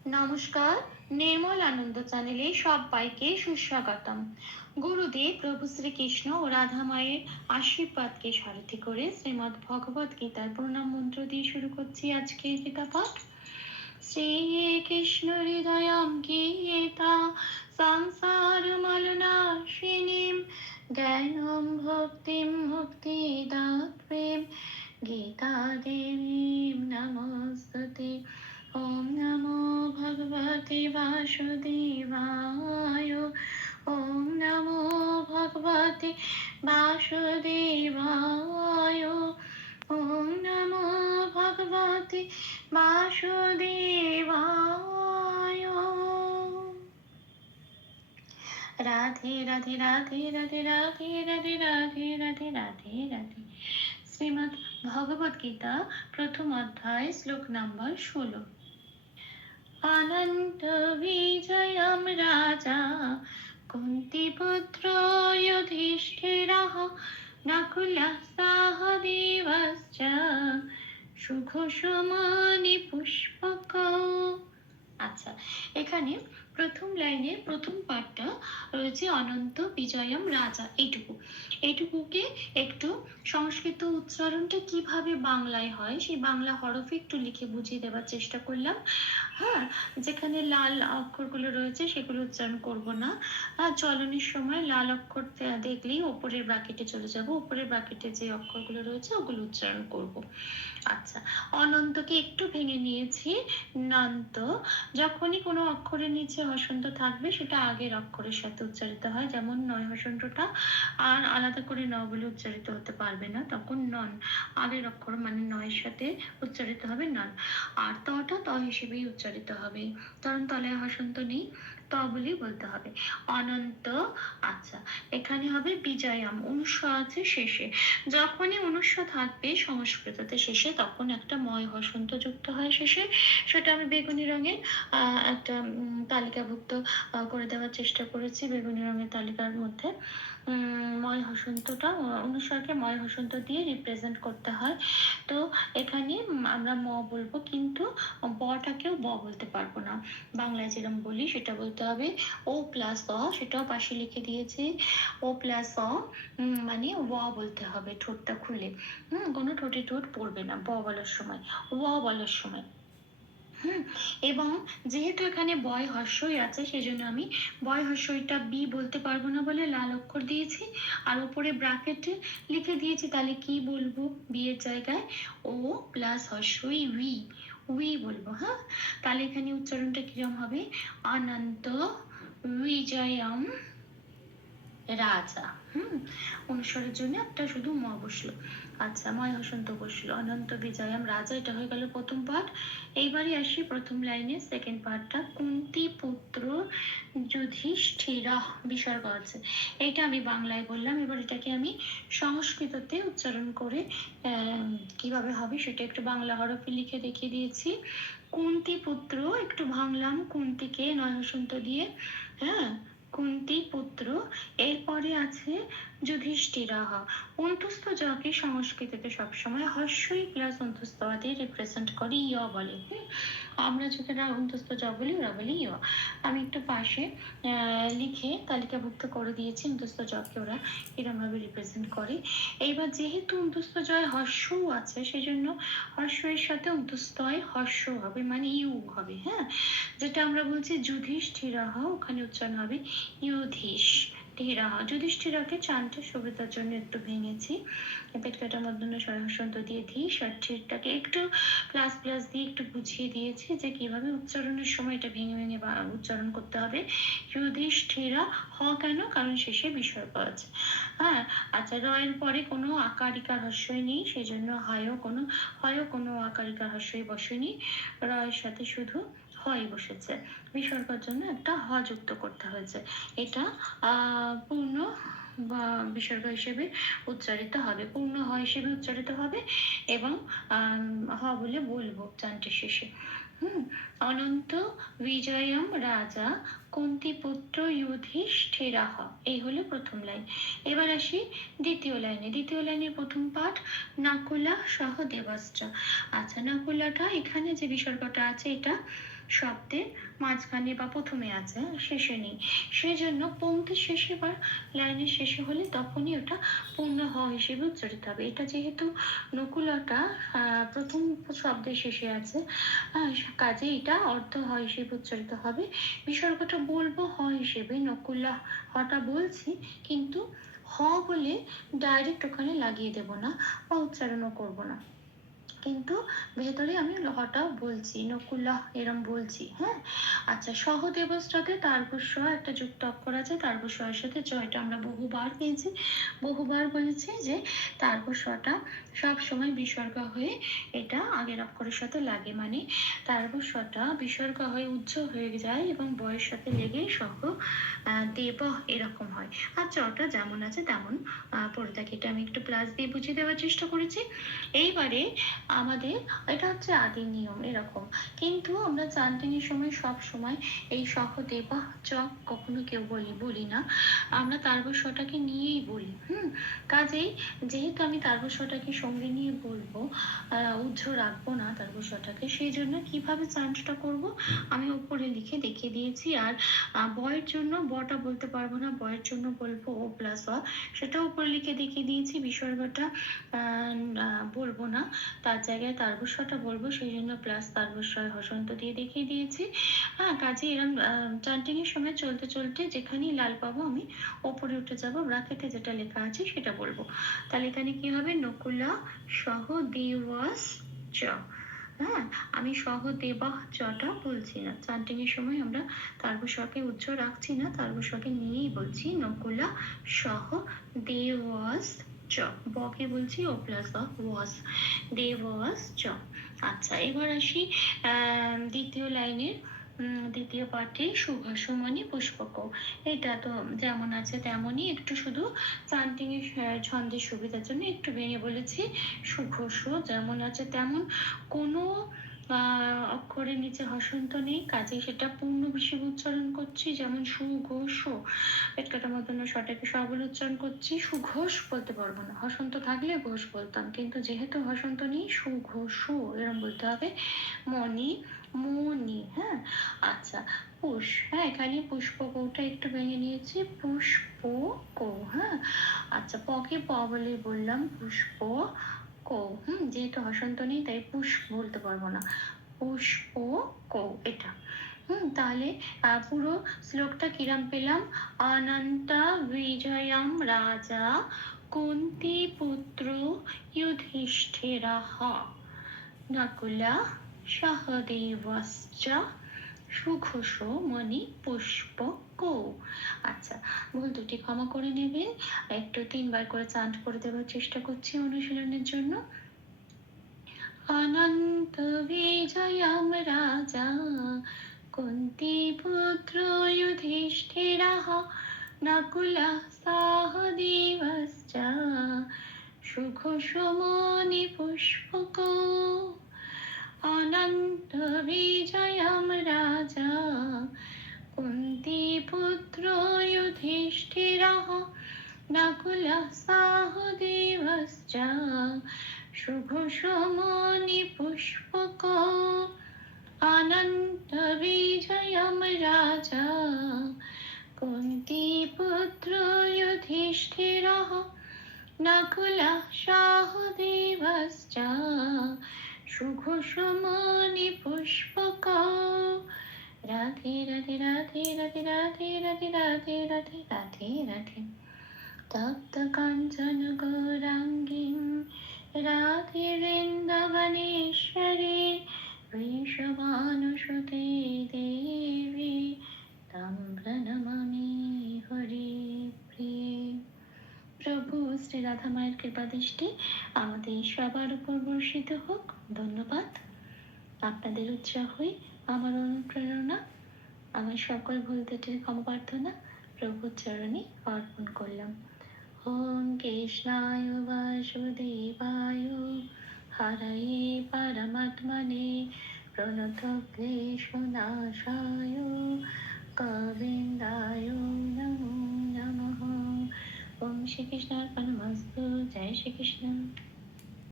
নমস্কার, নির্মল আনন্দ চ্যানেলে সবাইকে সুস্বাগতম। গুরুদেব প্রভু শ্রীকৃষ্ণ ও রাধা মায়ের আশীর্বাদকে সারথি করে শ্রীমদ ভগবত গীতার প্রণাম মন্ত্র দিয়ে শুরু করছি আজকের গীতা পাঠ শ্রীকৃষ্ণ হৃদয়ম গীতা সংসার মলনাশিনীম জ্ঞানম ভক্তিম भगवते वासुदेवाय ॐ नमो भगवते वासुदेवाय রাধে রাধে রাধে রাধে রাধে রাধে রাধে রাধে রাধে রাধে শ্রীমৎ ভগবত গীতা প্রথম অধ্যায় শ্লোক নাম্বার ষোলো অনন্ত বিজয়ম কুন্তিপুত্র যুধিষ্ঠির নকুল সহ দিবশ্চ। সুঘোষমানি পুষ্পক আচ্ছা এখানে প্রথম লাইনে প্রথম পাঠটা রয়েছে অনন্ত বিজয়ম রাজা। এইটুকু। এইটুকুকে একটু সংস্কৃত উচ্চারণটা কীভাবে বাংলায় হয় সেই বাংলা হরফে একটু লিখে বুঝিয়ে দেওয়ার চেষ্টা করলাম। হ্যাঁ যেখানে লাল অক্ষরগুলো রয়েছে সেগুলো উচ্চারণ করব না। আর চলনের সময় লাল অক্ষর দেখলেই ওপরের ব্রাকেটে চলে যাব। ওপরের ব্রাকেটে যে অক্ষরগুলো রয়েছে ওগুলো উচ্চারণ করব। আচ্ছা অনন্তকে একটু ভেঙে নিয়েছি। নন্ত, যখনই কোনো অক্ষরের নিচে হসন্ত থাকবে, সেটা আগের অক্ষরের সাথে উচ্চারিত হয়। যেমন নয় হসন্তটা আর আলাদা করে ন বলে উচ্চারিত হতে পারবে না, তখন নন। আগের অক্ষর মানে নয়ের সাথে উচ্চারিত হবে নন। আর তটা ত হিসেবেই উচ্চারিত হবে। কারণ তলায় হসন্ত নেই। ত বলেই বলতে হবে। অনন্ত আচ্ছা এখানে হবে বিজয়াম অনুস্ব আছে শেষে। যখনই অনুস্ব থাকবে সংস্কৃততে শেষে, তখন একটা ময় হসন্ত যুক্ত হয় শেষে। সেটা আমি বেগুনি রঙের একটা তালিকাভুক্ত করে দেওয়ার চেষ্টা করেছি বেগুনি রঙের তালিকার মধ্যে। ময় হসন্তটা অনুস্বরকে ময় হসন্ত দিয়ে রিপ্রেজেন্ট করতে হয়। তো এখানে আমরা ম বলব, কিন্তু বটাকেও ব বলতে পারব না। বাংলায় যেরকম বলি, সেটা বলতে হবে ও প্লাস অ সেটাও পাশে লিখে দিয়েছি, ও প্লাস অ মানে ওয়া বলতে হবে ঠোঁটটা খুলে। হুম কোনো ঠোঁটে ঠোঁট পড়বে না, ব বলার সময়। ওয়া বলার সময়। হুম, এবং যেহেতু এখানে বয় হর্ষই আছে সেই জন্য আমি বয় হর্ষইটা বি বলতে পারব না বলে লাল অক্ষর দিয়েছি। আর উপরে ব্রাকেটে লিখে দিয়েছি, তাহলে কি বলব? বি এর জায়গায় ও প্লাস হর্ষই উই উই বলব হ্যাঁ? তাহলে এখানে উচ্চারণটা কিরম হবে? অনন্ত বিজয়ম রাজা হুম অনুস্বরের জন্য একটা শুধু ম বসল। আচ্ছা ময় হসন্ত বসল। অনন্ত বিজয়ম রাজা, এটা হয়ে গেল প্রথম পার্ট এইবারে আসি প্রথম লাইনে সেকেন্ড পার্টটা কুন্তি পুত্র যুধিষ্ঠিরা, বিসর্গ আছে। এইটা আমি বাংলায় বললাম, এবার এটাকে আমি সংস্কৃততে উচ্চারণ করে কীভাবে হবে সেটা একটু বাংলা হরফে লিখে দেখিয়ে দিয়েছি। কুন্তি পুত্র একটু ভাঙলাম, কুন্তিকে নয় হসন্ত দিয়ে হ্যাঁ কুন্তি পুত্র, এরপরে আছে যুধিষ্ঠিরাহ অন্তস্থ জকে সংস্কৃতিতে সবসময় হর্ষই প্লাস অন্তস্থ রিপ্রেজেন্ট করে, ইয় বলে? আমরা যারা অন্তস্থ জ বলি, ওরা বলি, ইয়। আমি একটু পাশে লিখে তালিকাভুক্ত করে দিয়েছি, অন্তস্থ জকে ওরা এরকম ভাবে রিপ্রেজেন্ট করে। এইবার যেহেতু অন্তস্থ জয় হর্ষও আছে সেই জন্য হর্ষের সাথে অন্তস্থয় হর্ষ হবে মানে ইউ হবে হ্যাঁ? যেটা আমরা বলছি যুধিষ্ঠিরাহ ওখানে উচ্চারণ হবে, ইউধিষ। ধিরাহ যুধিষ্ঠিরাকে চানটা সুবিধার জন্য একটু ভেঙেছি। পেটকাটা মধ্যন্য সরাসন্ত দিয়ে ধীস আর ঠিরটাকে একটু প্লাস প্লাস দিয়ে একটু বুঝিয়ে দিয়েছি যে কীভাবে উচ্চারণের সময় এটা ভেঙে ভেঙে উচ্চারণ করতে হবে। যুধিষ্ঠিরা, হ কেন? কারণ শেষে বিসর্গ আছে হ্যাঁ আচ্ছা রয়ের পরে কোনো আকারিকার হস্যই নেই সেই জন্য হয়ও কোনো হয়ও কোনো আকারিকার হস্যই বসেনি। রয়ের সাথে শুধু হয় বসেছে। বিসর্গের জন্য একটা হ যুক্ত করতে হয়েছে। এটা পূর্ণ বা বিসর্গ হিসেবে উচ্চারিত হবে। পূর্ণ হ হিসেবে উচ্চারিত হবে এবং হ বলে বলব চানটি শেষে। হুম, অনন্ত বিজয়ম রাজা কুন্তি পুত্র যুধিষ্ঠিরাহ এই হলো প্রথম লাইন। এবার আসি দ্বিতীয় লাইনে। দ্বিতীয় লাইনের প্রথম পাঠ, নাকুলা সহ দেবাস্ত্র আচ্ছা নাকুলাটা এখানে যে বিসর্গটা আছে, এটা শব্দের মাঝখানে বা প্রথমে আছে শেষে নেই। সেজন্য পংক্তির শেষে বা লাইনের শেষে হলে তখনই ওটা পূর্ণ হ হিসেবে উচ্চারিত হবে। এটা যেহেতু নকুলটা আহ, প্রথম শব্দের শেষে আছে কাজে এটা অর্ধ হ হিসেবে উচ্চারিত হবে। বিসর্গটা বলব হ হিসেবে নকুল্লা হটা বলছি কিন্তু হ বলে ডাইরেক্ট ওখানে লাগিয়ে দেব না বা উচ্চারণও করব না। কিন্তু ভেতরে আমি লহটা বলছি, নকুল্লাহ এরম বলছি হ্যাঁ? আচ্ছা সহদেবস্টাতে তারপস্য একটা যুক্ত অক্ষর আছে তারপস্যের সাথে জয়টা আমরা বহুবার পেয়েছি। বহুবার বলেছি যে তারপস্যটা সব সময় বিসর্গ হয়ে এটা আগের অক্ষরের সাথে লাগে মানে তারপস্যটা বিসর্গ হয়ে উজ্জ হয়ে যায় এবং বয়ের সাথে লেগে সহ দেব এরকম হয়। আর জটা যেমন আছে তেমন পড়ে থাকে। এটা আমি একটু প্লাস দিয়ে বুঝিয়ে দেওয়ার চেষ্টা করেছি। এইবারে আমাদের, এটা হচ্ছে আদি নিয়ম, এরকম। কিন্তু আমরা চান্টিনির সময়, সব সময় এই সহদেবা চক কখনো কেউ বলি বলি না। আমরা তারবস্যটাকে নিয়েই বলি, হুম? কাজেই যেহেতু আমি তারবস্যটাকে সঙ্গে নিয়ে বলব উজ্জ্ব রাখব না তারবস্যটাকে সেই জন্য কীভাবে চান্টটা করব? আমি উপরে লিখে দেখিয়ে দিয়েছি, আর বয়ের জন্য, বটা বলতে পারব না বয়ের জন্য বলব ও প্লাস অ। সেটা উপরে লিখে দেখিয়ে দিয়েছি বিসর্গটা বলব না। তার জায়গায় তারবস্যটা বলব, সেই জন্য প্লাস তারবস্যয় হসন্ত দিয়ে দেখিয়ে দিয়েছি। হ্যাঁ কাজে এরম চান্টিং এর সময় চলতে চলতে যেখানেই লাল পাবো আমি, ওপরে উঠে যাব ব্রাকেটে যেটা লেখা আছে সেটা বলব। তাহলে এখানে কি হবে? নকুলা সহ দিওয়াস চ। হ্যাঁ আমি সহ দেবা চটা বলছি না। চান্টিং এর সময় আমরা তারবস্যকে উচ্চ রাখছি না তারবস্যকে নিয়েই বলছি নকুলা সহ দেওয়াস চ। বকে বলছি? ও প্লাস অফ ওয়াস দে ওয়াজ চ। আচ্ছা এবার আসি দ্বিতীয় লাইনের দ্বিতীয় পাঠে সুভাষমণি পুষ্পক। এটা তো যেমন আছে তেমনই একটু শুধু চান্টিং এর ছন্দের সুবিধার জন্য একটু ভেঙে বলেছি। সুঘোষ যেমন আছে তেমন। কোনো অক্ষরের নিচে হসন্ত নেই, কাজেই সেটা পূর্ণ হিসেবে উচ্চারণ করছি, যেমন সুঘোষ পেট কাটার মতন সটাকে সবল উচ্চারণ করছি। সুঘোষ বলতে পারব না, হসন্ত থাকলে ঘোষ বলতাম, কিন্তু যেহেতু হসন্ত নেই সুঘোষ এরকম বলতে হবে। মনি মনি হ্যাঁ? আচ্ছা পুষ হ্যাঁ এখানে পুষ্প কৌটা একটু ভেঙে নিয়েছি পুষ্প কৌ হ্যাঁ? আচ্ছা পকে প বলে বললাম, পুষ্প কৌ। হুম, যেহেতু হসন্ত নেই, তাই পুষ বলতে পারব না। পুষ্প কৌ, এটা। হুম, তাহলে পুরো শ্লোকটা কিরাম পেলাম? অনন্ত বিজয়ম রাজা কুন্তি পুত্র যুধিষ্ঠিরः নকুলা সহদেবশ্চ সুঘোষ মণি পুষ্পকৌ আচ্ছা ভুল দুটি ক্ষমা করে নেবেন। একটু তিনবার করে চান্ট করে দেওয়ার চেষ্টা করছি অনুশীলনের জন্য। অনন্ত বিজয়ম রাজা কুন্তি পুত্র যুধিষ্ঠিরः নকুলः সহদেবশ্চ সুঘোষমণি পুষ্পকৌ। অনন্ত বিজয়ম রাজা কুন্তিপুত্র যুধিষ্ঠির নকুল সাহুদেবশ্চ শুভসমনি পুষ্পক আনন্ত বিজয়ম রাজা কুন্তিপুত্র যুধিষ্ঠির নকুল সাহুদেবশ্চ শুভসমনি পুষ্পকা রাধে রাধে রাধে রাধে রাধে তপ্ত কাঞ্চন গৌরাঙ্গীং রাধে বৃন্দবনেশ্বরী বৃষভানুসুতে দেবী তাম প্রণমামি হরি প্রভু শ্রী রাধা মায়ের কৃপা দৃষ্টি আমাদের সবার উপর বর্ষিত হোক। ধন্যবাদ। আপনাদের উৎসাহই আমার অনুপ্রেরণা আমার সকল ভুল ত্রুটির ক্ষমা প্রার্থনা প্রভুর চরণে অর্পণ করলাম। ওম কৃষ্ণায় বাসুদেবায়, হরয়ে পরমাত্মনে প্রণত ক্লেশনাশায় গোবিন্দায় নমো নমঃ। ওম শ্রীকৃষ্ণ অর্পণমস্তু জয় শ্রীকৃষ্ণ।